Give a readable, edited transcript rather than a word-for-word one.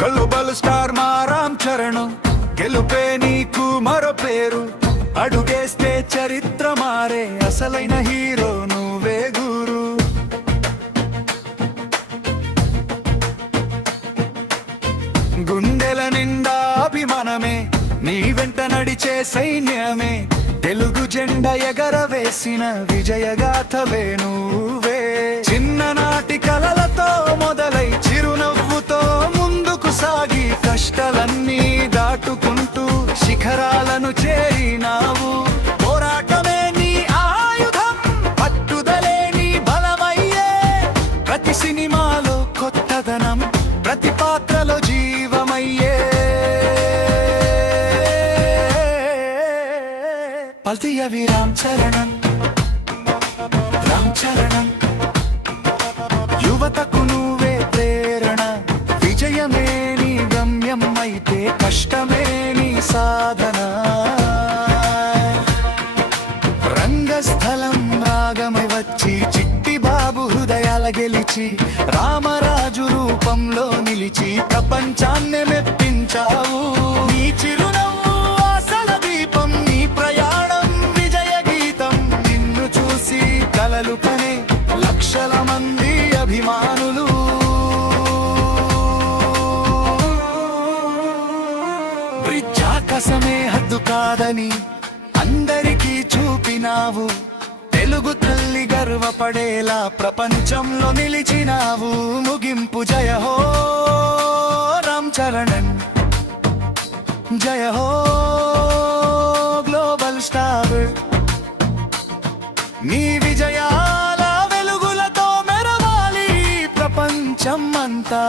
Global star మా రామ్ చరణ్, గెలుపే నీకు మరో పేరు. అడుగేస్తే చరిత్ర మారే అసలైన హీరో నువ్వే గురు. గుండెల నిండా అభిమానమే, నీ వెంట నడిచే సైన్యమే. తెలుగు జెండా ఎగరవేసిన విజయగాథవే నువ్వే. చిన్ననాటి కలలతో మొదలై చిరునవ్వుతో ముందుకు సాగి కష్టాలన్నీ దాటుకుంటూ శిఖరాలను చేరినావు. పోరాటమే నీ ఆయుధం, పట్టుదలే నీ బలమయ్యే. ప్రతి సినిమాలో కొత్తదనం, ప్రతి పాత్రలో జీవమయ్యే. పల్తియవి రామ్ చరణ్, రామ్ చరణ్. యువతకు నువ్వే ప్రేరణ, విజయమే నీ గమ్యం అయితే కష్టమే నీ సాధన. రంగస్థలం రాగమై వచ్చి చిట్టి బాబు హృదయాల గెలిచి రామరాజు రూపంలో నిలిచి ప్రపంచాన్ని మెప్పించావు. నీ చిరునవ్వు ఆశల దీపం, నీ ప్రయాణం విజయ గీతం. నిన్ను చూసి కలలు కనే లక్షల మంది అభిమానులు. బ్రిడ్జాకసమే హద్దు కాదని అందరికీ చూపినావు. తెలుగు తల్లి గర్వపడేలా ప్రపంచంలో నిలిచినావు. ముగింపు జయ హో రామ్ చరణ్, జయ హో గ్లోబల్ స్టార్. నీ విజయాల వెలుగులతో మెరవాలి ప్రపంచం అంతా.